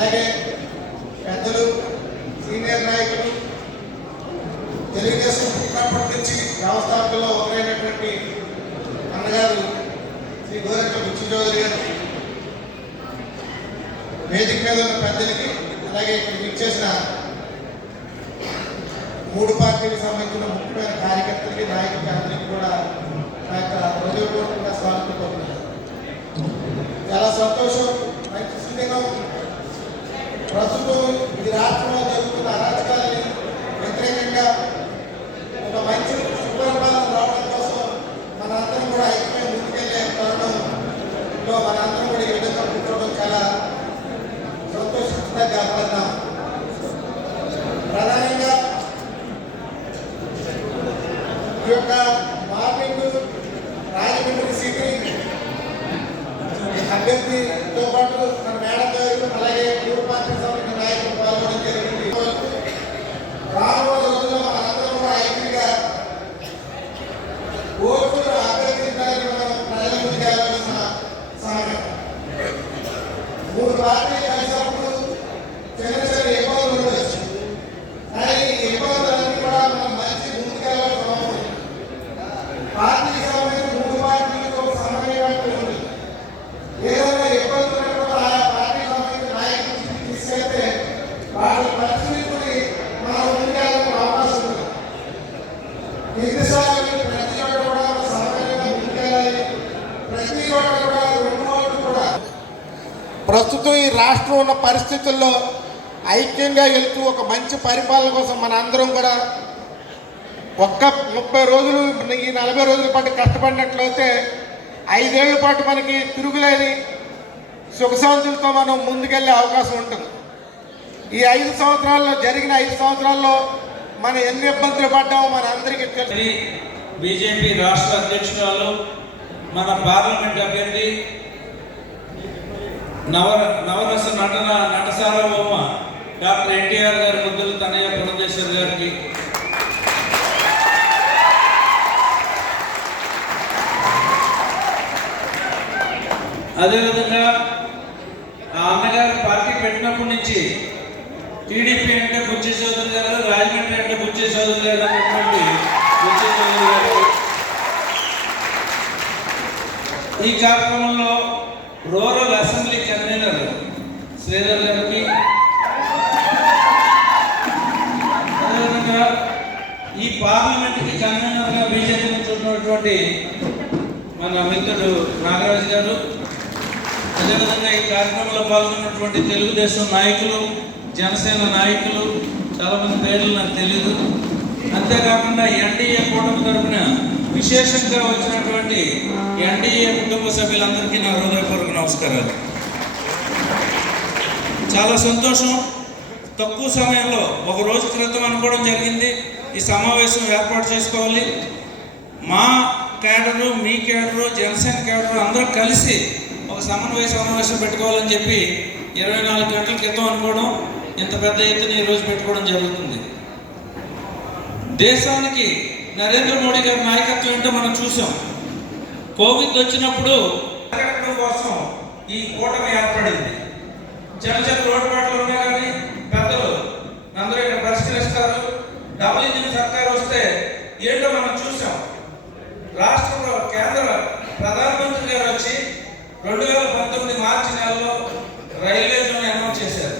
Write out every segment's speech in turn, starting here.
అలాగే పెద్దలు సీనియర్ నాయకులు తెలుగుదేశం పుట్టినప్పటి నుంచి వ్యవస్థాపకుల్లో ఒకరైనటువంటి అన్నగారు శ్రీ గోరెట్ల బుచ్చి చౌదరి గారు, వేదిక మీద ఉన్న పెద్దలకి, అలాగే ఇక్కడికి ఇచ్చేసిన 3 పార్టీలకు సంబంధించిన ముఖ్యమైన కార్యకర్తలకి, నాయకులకి అందరికీ కూడా నా యొక్క హృదయపూర్వకంగా స్వాగతం కోరుతున్నాను. చాలా సంతోషం. మంచి సుదినం. ప్రస్తుతం ఈ రాష్ట్రంలో జరుగుతున్న అరాచకాలని వ్యతిరేకంగా ఒక మంచి సుపరిపాలన రావడం కోసం మనందరం కూడా ఐక్యమై ముందుకెళ్లే తరుణంలో మనందరం కూడా ఈ విధంగా కూర్చోవడం చాలా సంతోషంగా పరిణామం. ప్రధానంగా ఈ యొక్క మార్నింగ్ రాజమండ్రి సిటీ అభ్యర్థితో పాటు మన మేడం గారు, అలాగే 3 పార్టీకి సంబంధించిన నాయకులు పాల్గొనడం జరిగింది. రానున్న రోజుల్లో మనందరం కూడా ఐక్యంగా ఓట్లు అభ్యర్థించాలని మనం ప్రజల ముందుకు వెళ్ళవలసిన సమయం. 3 పార్టీలు కలిసినప్పుడు చిన్న చిన్న ఇబ్బందులు ఉండవచ్చు, కానీ ఈ ఇబ్బందులన్నీ కూడా మనం మంచి ముందుకు వెళ్ళవలసిన అవసరం. పార్టీకి సంబంధించిన 3 పార్టీలతో సమన్వయం ఉంది. ఏదైనా ఇబ్బందులు ఉన్నప్పుడు ఆయా పార్టీకి సంబంధించిన నాయకులు తీసుకెళ్తే వాళ్ళ పరిస్థితిని మనం ముందుకెళ్ళడానికి అవకాశం ఉంది. నిర్దిశాలను ప్రతి చోట కూడా సమన్వయంగా ముందుకెళ్ళాలి. ప్రతి చోట కూడా 2 ఓట్లు కూడా ప్రస్తుతం ఈ రాష్ట్రం ఉన్న పరిస్థితుల్లో ఐక్యంగా వెళ్తూ ఒక మంచి పరిపాలన కోసం మన అందరం కూడా ఒక్క 30 రోజులు, ఈ 40 రోజుల పాటు కష్టపడినట్లయితే 5 ఏళ్ల పాటు మనకి తిరుగులేని సుఖశాంతులతో మనం ముందుకెళ్లే అవకాశం ఉంటుంది. ఈ 5 సంవత్సరాల్లో జరిగిన 5 సంవత్సరాల్లో మనం ఎన్ని ఇబ్బందులు పడ్డామో మన అందరికీ తెలుసు. బీజేపీ రాష్ట్ర అధ్యక్షురాలు, మన పార్లమెంట్ అభ్యర్థి, నవరస నటసార్వభౌమ డాక్టర్ ఎన్టీఆర్ గారి ముద్దులు తనయ్య పురంధేశ్వర్ గారికి, అదేవిధంగా ఆ అన్నగారు పార్టీ పెట్టినప్పటి నుంచి టీడీపీ అంటే బుచ్చి చౌదరి గారు, రాజమండ్రి అంటే బుచ్చి చౌదరి గారు అనేటువంటి బుచ్చి చౌదరి గారు. ఈ కార్యక్రమంలో రూరల్ అసెంబ్లీ కన్వీనర్ శ్రీధర్ గారికి, అదేవిధంగా ఈ పార్లమెంట్కి కన్వీనర్గా బీజేపీ నుంచి ఉన్నటువంటి మన మిత్రుడు నాగరాజు గారు, అదేవిధంగా ఈ కార్యక్రమంలో పాల్గొన్నటువంటి తెలుగుదేశం నాయకులు, జనసేన నాయకులు, చాలామంది పేర్లు నాకు తెలియదు. అంతేకాకుండా ఎన్డీఏ కూటమి తరఫున విశేషంగా వచ్చినటువంటి ఎన్డీఏ కుటుంబ సభ్యులందరికీ నా హృదయపూర్వక నమస్కారాలు. చాలా సంతోషం. తక్కువ సమయంలో 1 రోజు క్రితం అనుకోవడం జరిగింది ఈ సమావేశం ఏర్పాటు చేసుకోవాలి. మా కేడరు, మీ కేడరు, జనసేన కేడరు అందరూ కలిసి ఒక సమావేశం పెట్టుకోవాలని చెప్పి 24 గంటల క్రితం అనుకోవడం, ఇంత పెద్ద ఎత్తున ఈరోజు పెట్టుకోవడం జరుగుతుంది. దేశానికి నరేంద్ర మోడీ గారి నాయకత్వం ఏంటో మనం చూసాం. కోవిడ్ వచ్చినప్పుడు కోసం ఈ కూటమి ఏర్పడింది. చిన్న చిన్న లోటుపాట్లు ఉన్నా కానీ పెద్దలు అందరూ ఇక్కడ పరిష్కరిస్తారు. డబుల్ ఇంజిన్ సర్కారు వస్తే ఏంటో మనం చూసాం. రాష్ట్రంలో కేంద్ర ప్రధానమంత్రి గారు వచ్చి 2019 మార్చి నెలలో రైల్వే జోన్ అనౌన్స్ చేశారు.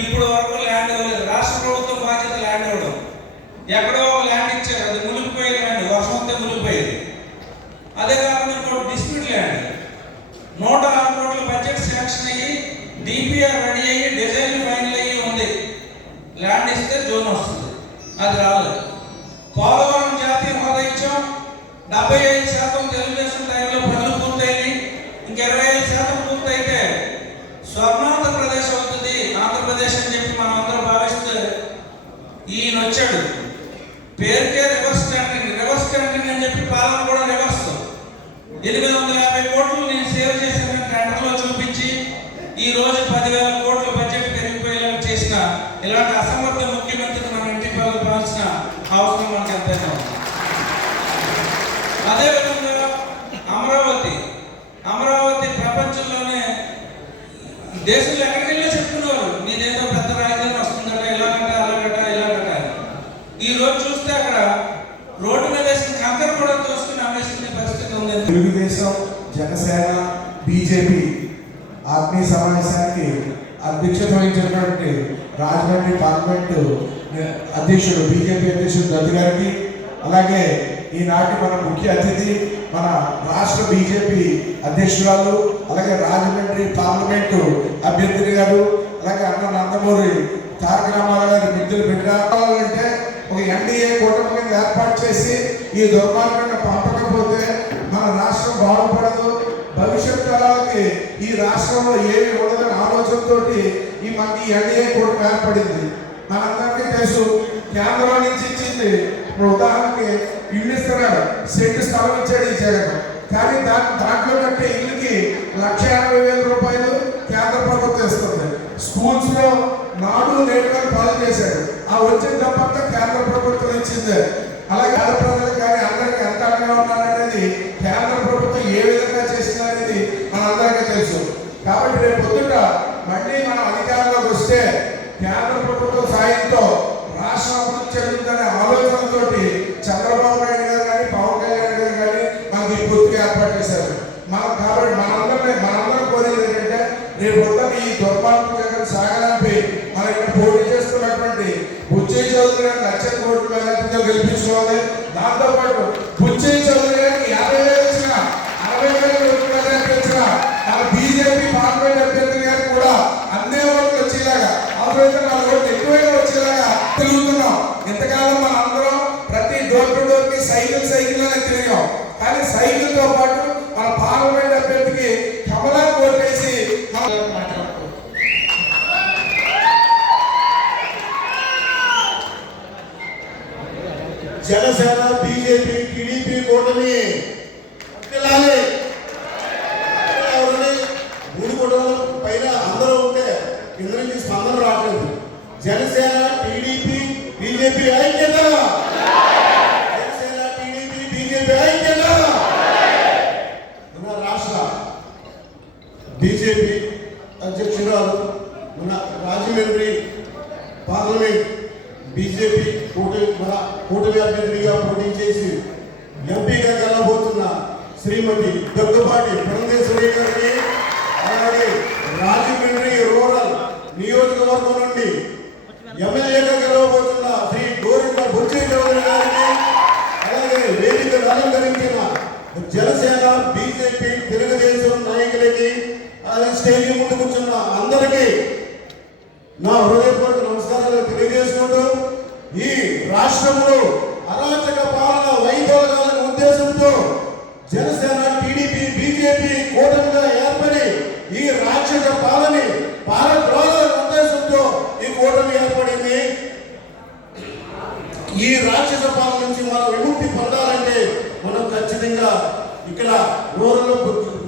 ఇప్పుడు వరకు ల్యాండ్ ఇవ్వలేదు. రాష్ట్ర ప్రభుత్వం బాధ్యత ల్యాండ్ ఇవ్వడం. ఎక్కడో ల్యాండ్ ఇచ్చారు, అది మునిగిపోయే ల్యాండ్, వర్షం వస్తే మునిగిపోయేది. అదే కాకుండా డిస్ప్యూట్ ల్యాండ్ 106 కోట్ల బడ్జెట్ శాంక్షన్ అయ్యి డిపిఆర్ రెడీ అయ్యి డిజైన్ ఫైనల్ అయ్యి ఉంది. ల్యాండ్ ఇస్తే జోన్ వస్తుంది, అది రాలేదు. పోలవరం జాతీయ హోదా ఇచ్చాం, 75% తెలుగుదేశం టైంలో పనులు పూర్తయింది. ఇంక 25% పూర్తయితే స్వర్ణాంధ్రప్రదేశ్ అవుతుంది, ఆంధ్రప్రదేశ్ అని చెప్పి మనం అందరూ భావిస్తే ఈయన వచ్చాడు. పేరుకే రివర్స్ టెండరింగ్ అని చెప్పి పాలన కూడా రివర్స్. 850 కోట్లు నేను సేవ్ చేశాను టెండర్లో చూపించి ఈ రోజు 10,000 కోట్ల బడ్జెట్ పెరిగిపోయేలా చేసిన ఇలాంటి అసమర్థ ముఖ్యమంత్రికి మనం ఇంటికి పాల్సిన అవసరం మనకు ఎంతైనా ఉంది. అదేవిధంగా అమరావతి ప్రపంచంలోనే దేశంలో ఎక్కడికి వెళ్ళి తెలుగుదేశం, జనసేన, బీజేపీ ఆత్మీయ సమావేశానికి అధ్యక్షత వహించినటువంటి రాజమండ్రి పార్లమెంటు అధ్యక్షుడు బీజేపీ అధ్యక్షుడు దత్తు గారికి, అలాగే ఈనాటి మన ముఖ్య అతిథి మన రాష్ట్ర బీజేపీ అధ్యక్షురాలు, అలాగే రాజమండ్రి పార్లమెంటు అభ్యర్థి గారు, అలాగే అన్న నందమూరి తారక రామారావు గారి మిత్రులు పెట్టాలంటే ఒక ఎన్డీఏ కూటమి కింద ఏర్పాటు చేసి ఈ దుర్మార్గాన్ని పంపకపోతే మన రాష్ట్రం బాగుపడదు. భవిష్యత్ తరాలకి ఈ రాష్ట్రంలో ఏమి ఉండదని ఆలోచనతో ఈ మనకి ఎన్డీఏ కూటమి ఏర్పడింది. మనందరికీ తెలుసు, కేంద్రం నుంచి ఇచ్చింది. ఇప్పుడు ఉదాహరణకి ఇల్లు ఇస్తున్నాడు, సెంటు స్థలం ఇచ్చాడు ఈ జగన్, కానీ దాంట్లో కట్టే ఇల్లుకి 1,80,000 రూపాయలు కేంద్ర ప్రభుత్వం ఇస్తుంది. స్కూల్స్ లో నాడు నేడు పాలన చేశాడు, ఆ వచ్చిన డబ్బంతా కేంద్ర ప్రభుత్వం ఇచ్చింది. అలాగే ఆడ ప్రజలకు కానీ అందరికీ ఎంత అండగా ఉన్నారనేది కేంద్ర ప్రభుత్వం ఏ విధంగా చేసిందనేది మనందరికీ తెలుసు. కాబట్టి రేపు పొద్దుట మళ్ళీ మనం అధికారంలోకి వస్తే కేంద్ర ప్రభుత్వం సాయంతో రాష్ట్రం అభివృద్ధి చెందుతుందనే ఆలోచనతోటి చంద్రబాబు నాయుడు గారు కానీ పవన్ కళ్యాణ్ గారు కానీ మనకి పూర్తిగా ఏర్పాటు చేశారు. కాబట్టి మనందరం కోరేది ఏంటంటే రేపు మొత్తం ఈ దుర్మార్గం జగన్ సాగనంపి మనం ఇక్కడ పోటీ చేస్తున్నటువంటి బుచ్చయ్య చౌదరి గారిని 1,00,000 కోట్ల మెజార్టీతో గెలిపించుకోవాలి. దాంతోపాటు బుచ్చయ్య చౌదరి గారికి 50,000 వచ్చిన 60,000 కోట్ల మెజార్టీ వచ్చిన మన బీజేపీ పార్లమెంట్ అభ్యర్థి గారికి కూడా అన్ని ఓట్లు వచ్చేలాగా, అవసరమైతే 4 ఓట్లు ఎక్కువగా వచ్చేలాగా తిరుగుతున్నాం. ఇంతకాలం మన అందరం ప్రతి డోర్ టు డోర్ కి సైకిల్ అనే తిరిగాం, కానీ సైకిల్ తో పాటు మన పార్లమెంట్ అభ్యర్థికి కమలాన్ని ఓటేసి జనసేన, బీజేపీ, టీడీపీ కూటమి ఎవరిని 3 కుటుంబాల పైన అందరూ ఉంటే కింద నుంచి స్పందన రావట్లేదు. జనసేన, టీడీపీ, బీజేపీ ఐక్యత, జనసేన, టీడీపీ, బీజేపీ ఐక్యత. మన రాష్ట్ర బీజేపీ అధ్యక్షురాలు మన రాజమండ్రి పార్లమెంట్ బీజేపీ కూటమి అభ్యర్థిగా పోటీ చేసి ఎంపీగా గెలవబోతున్న శ్రీమతి దగ్గుబాటి పురంధేశ్వరి గారికి, అలాగే రాజమండ్రి రూరల్ నియోజకవర్గం నుండి ఎమ్మెల్యేగా గెలవబోతున్న శ్రీ గోరింట బుచ్చయ్య చౌదరి గారికి, అలాగే వేదికను అలంకరించిన జనసేన, బీజేపీ, తెలుగుదేశం నాయకులకి, అలాగే స్టేజ్ ముందు కూర్చున్న అందరికీ నా హృదయపూర్వక నమస్కారాలు తెలియజేసుకుంటూ, ఈ రాష్ట్రంలో అరాచక పాలన వైదొలగాలనే ఉద్దేశంతో జనసేన, టీడీపీ, బీజేపీ కూటమిగా ఏర్పడి ఈ రాక్షస పాలన పారద్రోలాలనే ఉద్దేశంతో ఈ కూటమి ఏర్పడింది. ఈ రాక్షస పాలన నుంచి మనం విముక్తి పొందాలంటే మనం ఖచ్చితంగా ఇక్కడ రూరల్లో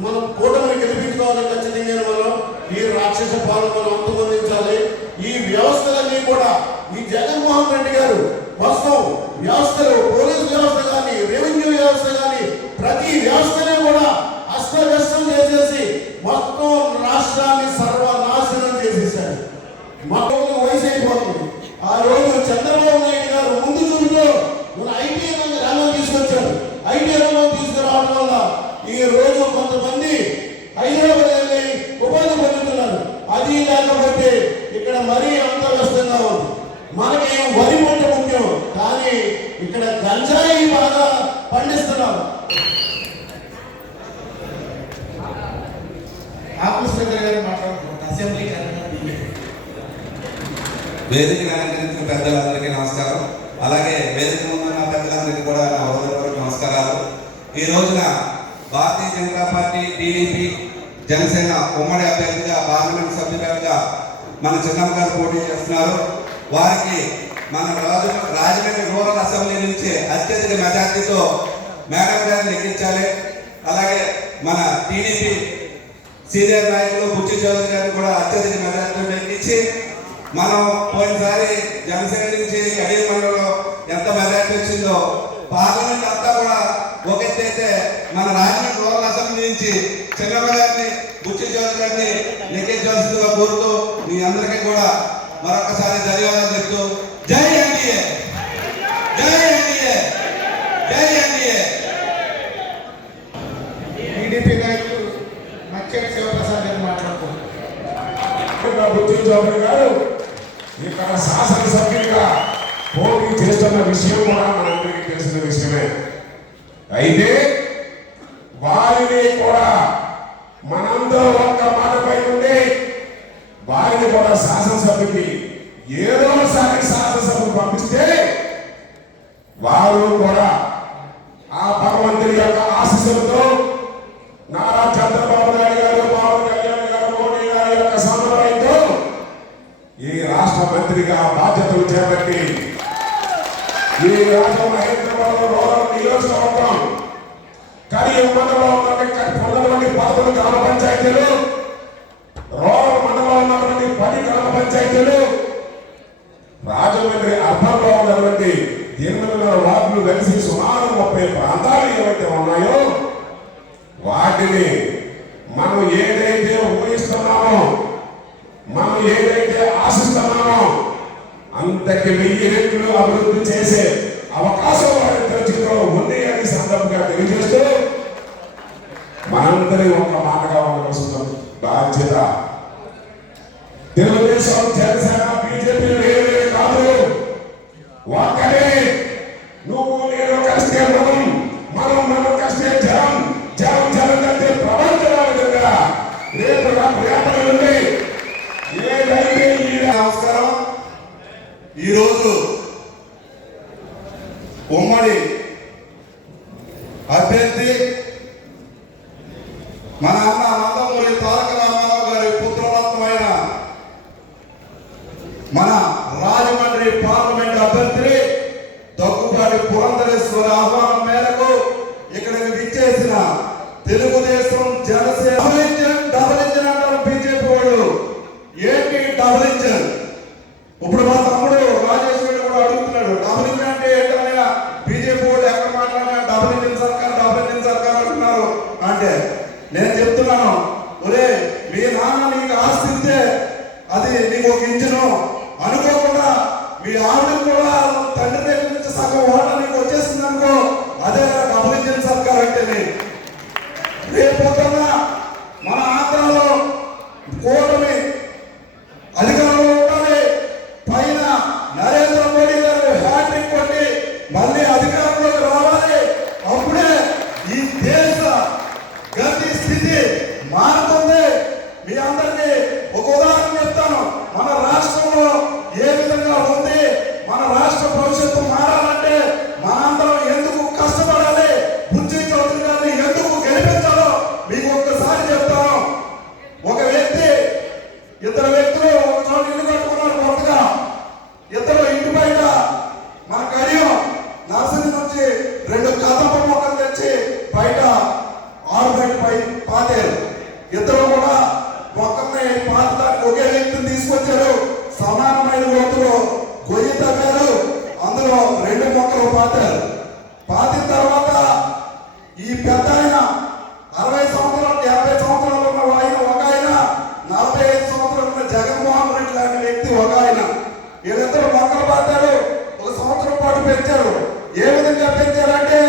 మనం కూటమిని గెలిపించుకోవాలి. ఖచ్చితంగా మనం ఈ రాక్షస పాలన మనం అంతమొందించాలి. ఈ వ్యవస్థలన్నీ కూడా ఈ జగన్మోహన్ రెడ్డి గారు మొత్తం వ్యవస్థలు, పోలీసు వ్యవస్థ కానీ, రెవెన్యూ వ్యవస్థ కానీ, ప్రతి వ్యవస్థనే కూడా అస్తవ్యస్తం చేసేసి మొత్తం రాష్ట్రాన్ని సర్వనాశనం చేసేసాడు. మొత్తం వయసు అయిపోతుంది. ఆ రోజు చంద్రబాబు నాయుడు గారు ముందు చూపుతూ మన ఐటీ రంగం తీసుకొచ్చారు. ఐటీ రంగం తీసుకురావడం వల్ల ఈ రోజు కొంతమంది హైదరాబాద్ వెళ్ళి ఉపాధి పొందుతున్నారు. అది లేకపోతే ఇక్కడ మరీ అంతవ్యస్తంగా ఉంది. మనకి వరి పంట ముఖ్యం, కానీ ఇక్కడ గంజాయి బాగా పండిస్తున్నారు. అసెంబ్లీ వేదికను అలంకరించిన పెద్దలందరికీ నమస్కారం. అలాగే వేదిక ముందున్న పెద్దలందరికీ కూడా నా హృదయపూర్వక నమస్కారాలు. ఈ రోజున భారతీయ జనతా పార్టీ, టీడీపీ, జనసేన ఉమ్మడి అభ్యర్థిగా పార్లమెంట్ సభ్యులుగా మన చిన్నమ్మ గారు పోటీ చేస్తున్నారు. వారికి మన రాజమండ్రి రూరల్ అసెంబ్లీ నుంచి అత్యధిక మెజార్టీతో మేడం గారిని ఎక్కించాలి. అలాగే మన టీడీపీ సీనియర్ నాయకులు బుచ్చయ్య చౌదరి గారిని కూడా అత్యధిక మెజార్టీతో ఎక్కించి మనం పోయినసారి జనసేన నుంచి అడిగి మండలంలో ఎంత మెజార్టీ వచ్చిందో పార్లమెంట్ అంతా కూడా ఒకెత్తైతే మన రాజమండ్రి రూరల్ అసెంబ్లీ నుంచి చిన్నమ్మ గారిని, బుచ్చయ్య చౌదరి గారిని ఎక్కించాల్సిందిగా కోరుతూ మీ అందరికీ కూడా మరొకసారి ధన్యవాదాలు చెప్తూ జై ఎన్డీఏ, జై ఎన్డీఏ, జై ఎన్డీఏ. అదేవిధంగా బుద్ధి చౌదరి గారు ఇక్కడ శాసనసభ్యులుగా పోటీ చేస్తున్న విషయం కూడా మనందరికీ తెలిసిన విషయమే. అయితే వారిని కూడా మనందరూ ఒక్క మాటపై ఉండి వారిని కూడా శాసనసభకి ఏదోసారి శాసనసభకు పంపిస్తే వారు కూడా ఆ భగవంతుడి యొక్క ఆశీస్సులతో నారా చంద్రబాబు నాయుడు గారు, పవన్ కళ్యాణ్ గారు, మోడీ గారి యొక్క సమన్వయంతో ఈ రాష్ట్ర మంత్రిగా బాధ్యతలు చేపట్టి ఈ రాజమహేంద్రవరం రూరల్ నియోజకవర్గం కడియం మండలంలో ఉన్నటువంటి 11 గ్రామ పంచాయతీలు, రూరల్ మండలంలో ఉన్నటువంటి 10 గ్రామ పంచాయతీలు, రాజమండ్రి అర్బన్లో ఉన్నటువంటి 8 వార్డులు కలిసి సుమారు 30 ప్రాంతాలు ఏవైతే ఉన్నాయో వాటిని మనం ఏదైతే ఊహిస్తున్నామో, మనం ఏదైతే ఆశిస్తున్నామో అంతకి 1000 రెట్లు అభివృద్ధి చేసే అవకాశం వారి చేతిలో ఉంది అని సందర్భంగా తెలియజేస్తూ మనందరి ఒక మాటగా ఉండవలసిన బాధ్యత తెలుగుదేశం, జనసేన, బీజేపీ వేరే కాదు, ఒక్కడే. నువ్వు నేను కలిస్తే మనం కలిస్తే జనం కంటే ప్రపంచంలో విధంగా రేపు రేపటి నుండి ఏదైతే నమస్కారం. ఈరోజు ఉమ్మడి అభ్యర్థి మన అన్న నందమూరి తారక రామారావు గారి పుత్రరత్నమైన మన రాజమండ్రి పార్లమెంట్ అభ్యర్థి దగ్గుబాటి పురంధరేశ్వరి ఆహ్వానం మేరకు ఇక్కడికి విచ్చేసిన తెలుగుదేశం, జనసేన డబుల్ ఇంజన్ అంటారు బీజేపీ వాళ్ళు. ఏంటి డబుల్ ఇంజన్? ఇప్పుడు మా తమ్ముడు రాజేష్ రెడ్డి కూడా అడుగుతున్నాడు, డబుల్ ఇంజన్ అంటే ఏంటనగా బీజేపీ వాళ్ళు ఎక్కడ మాట్లాడినా డబుల్ ఇంజన్ సర్కార్ అంటున్నారు అంటే నేను చెప్తున్నాను, ఒరే మీ నాన్న నీకు ఆస్తి ఇస్తే అది నీకు ఒక ఇంజను అనుకోకుండా మీ ఆవిడకి కూడా తండ్రి దగ్గర నుంచి సగం ఓట నీకు వచ్చేసింది అనుకో, అదే డబుల్ ఇంజన్ సర్కార్ అంటే. రేపు మన ఆంధ్రలో కూటమి అధికారంలో ఉండాలి, పైన నరేంద్ర మోడీ గారు హ్యాట్రిక్ కొట్టి మళ్ళీ అధికారంలోకి రావాలి. అప్పుడే ఈ దేశ గతి స్థితి మారుతుంది. మీ అందరికీ ఒక ఉదాహరణ చెప్తాను. మన రాష్ట్రంలో ఏ విధంగా ఉంది, మన రాష్ట్ర భవిష్యత్తు మారాలంటే మనందరం ఎందుకు కష్టపడాలి, బుద్ధి చౌదరి గారిని ఎందుకు గెలిపించాలో మీకు ఒక్కసారి చెప్తాను. ఒక వ్యక్తి, 2 వ్యక్తులు ఒక చోట ఇల్లు కట్టుకున్నారు కొత్తగా. ఇద్దరు ఇంటి బయట మన కడియం నర్సరీ నుంచి 2 కదప మొక్కలు తెచ్చి బయట ఆరుబయటపై పాతారు. ఇద్దరు కూడా మొక్కల్ని పాతడానికి ఒకే వ్యక్తిని తీసుకొచ్చారు. సమానమైన లోతులో గొయ్యి తవ్వారు, అందులో 2 మొక్కలు పాతారు. పాతిన తర్వాత ఈ పెద్ద ఆయన 60 సంవత్సరాలు 50 సంవత్సరాలు ఉన్న ఆయన ఒక ఆయన, 45 సంవత్సరాలు ఉన్న జగన్మోహన్ రెడ్డి లాంటి వ్యక్తి ఒక ఆయన. వీళ్ళిద్దరు మొక్కలు పాతారు, 1 సంవత్సరం పాటు పెంచారు. ఏ విధంగా పెంచారంటే